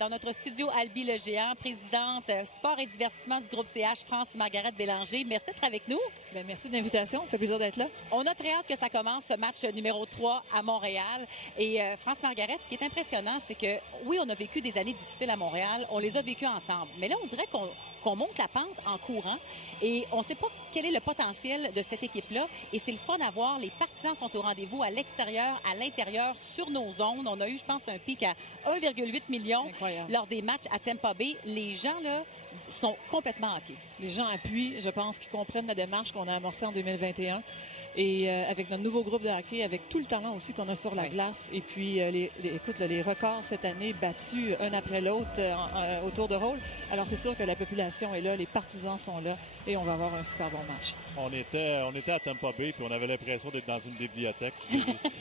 Dans notre studio, Albi Le Géant, présidente sport et divertissement du groupe CH, France-Margaret Bélanger. Merci d'être avec nous. Bien, merci de l'invitation. Ça fait plaisir d'être là. On a très hâte que ça commence, ce match numéro 3 à Montréal. Et France-Margaret, ce qui est impressionnant, c'est que oui, on a vécu des années difficiles à Montréal. On les a vécues ensemble. Mais là, on dirait qu'on monte la pente en courant. Et on ne sait pas quel est le potentiel de cette équipe-là. Et c'est le fun à voir. Les partisans sont au rendez-vous à l'extérieur, à l'intérieur, sur nos zones. On a eu, je pense, un pic à 1,8 million lors des matchs à Tampa Bay. Les gens, là, sont complètement hockey. Les gens appuient, je pense, qu'ils comprennent la démarche qu'on a amorcée en 2021. Et avec notre nouveau groupe de hockey, avec tout le talent aussi qu'on a sur la glace. Et puis, écoute, les records cette année battus un après l'autre au tour de rôle. Alors, c'est sûr que la population est là, les partisans sont là et on va avoir un super bon match. On était à Tampa Bay puis on avait l'impression d'être dans une bibliothèque.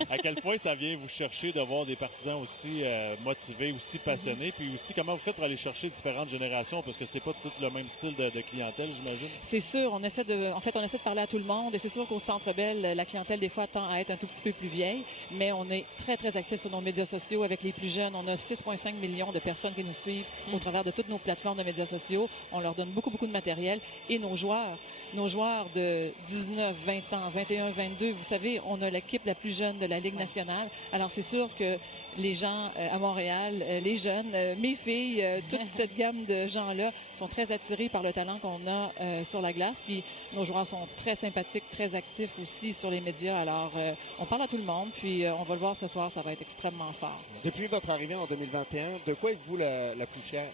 À quel point ça vient vous chercher de voir des partisans aussi motivés, aussi passionnés, puis aussi comment vous faites pour aller chercher différentes générations parce que c'est pas tout le même style de clientèle, j'imagine. C'est sûr, on essaie de parler à tout le monde et c'est sûr qu'au Centre Bell, la clientèle des fois tend à être un tout petit peu plus vieille, mais on est très très actifs sur nos médias sociaux avec les plus jeunes. On a 6,5 millions de personnes qui nous suivent au travers de toutes nos plateformes de médias sociaux. On leur donne beaucoup de matériel et nos joueurs de 19, 20 ans, 21, 22, vous savez, on a l'équipe la plus jeune de la Ligue nationale. Alors c'est sûr que les gens à Montréal, les jeunes, mes filles, toute cette gamme de gens-là sont très attirés par le talent qu'on a sur la glace. Puis nos joueurs sont très sympathiques, très actifs aussi sur les médias. Alors on parle à tout le monde, puis on va le voir ce soir, ça va être extrêmement fort. Depuis votre arrivée en 2021, de quoi êtes-vous la plus fière?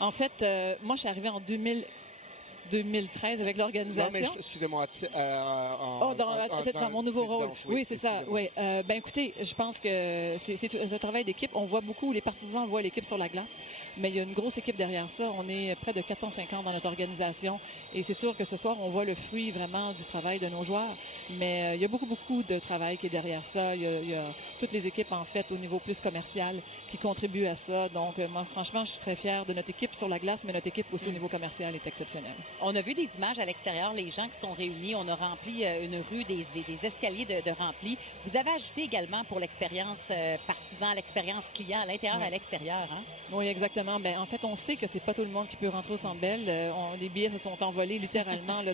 En fait, moi je suis arrivée en 2013 avec l'organisation. Non, mais excusez-moi. Peut-être dans mon nouveau rôle. Oui, c'est ça. Oui. Ben écoutez, je pense que c'est un travail d'équipe. On voit beaucoup, les partisans voient l'équipe sur la glace, mais il y a une grosse équipe derrière ça. On est près de 450 dans notre organisation et c'est sûr que ce soir, on voit le fruit vraiment du travail de nos joueurs. Mais il y a beaucoup de travail qui est derrière ça. Il y a toutes les équipes, en fait, au niveau plus commercial qui contribuent à ça. Donc, moi, franchement, je suis très fière de notre équipe sur la glace, mais notre équipe aussi au niveau commercial est exceptionnelle. On a vu des images à l'extérieur, les gens qui sont réunis. On a rempli une rue, des escaliers de remplis. Vous avez ajouté également pour l'expérience partisan, l'expérience client à l'intérieur et à l'extérieur. Hein? Oui, exactement. Ben, en fait, on sait que c'est pas tout le monde qui peut rentrer au Centre Bell. Les billets se sont envolés littéralement là,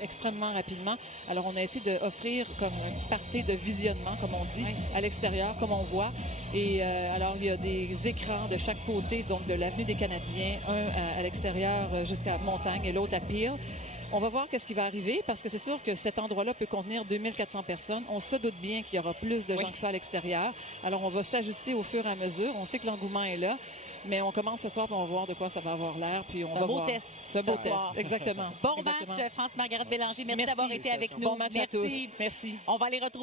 extrêmement rapidement. Alors, on a essayé d'offrir comme un party de visionnement, comme on dit, à l'extérieur, comme on voit. Et alors, il y a des écrans de chaque côté, donc de l'avenue des Canadiens, un à l'extérieur jusqu'à Montagne et l'autre à Peel. On va voir qu'est-ce qui va arriver parce que c'est sûr que cet endroit-là peut contenir 2400 personnes. On se doute bien qu'il y aura plus de gens que ça à l'extérieur. Alors, on va s'ajuster au fur et à mesure. On sait que l'engouement est là, mais on commence ce soir puis on va voir de quoi ça va avoir l'air. Puis on va voir. C'est un beau test. Exactement. Bon match, France-Margaret Bélanger. Merci d'avoir été avec nous. Bon match à tous. Merci. On va les retrouver.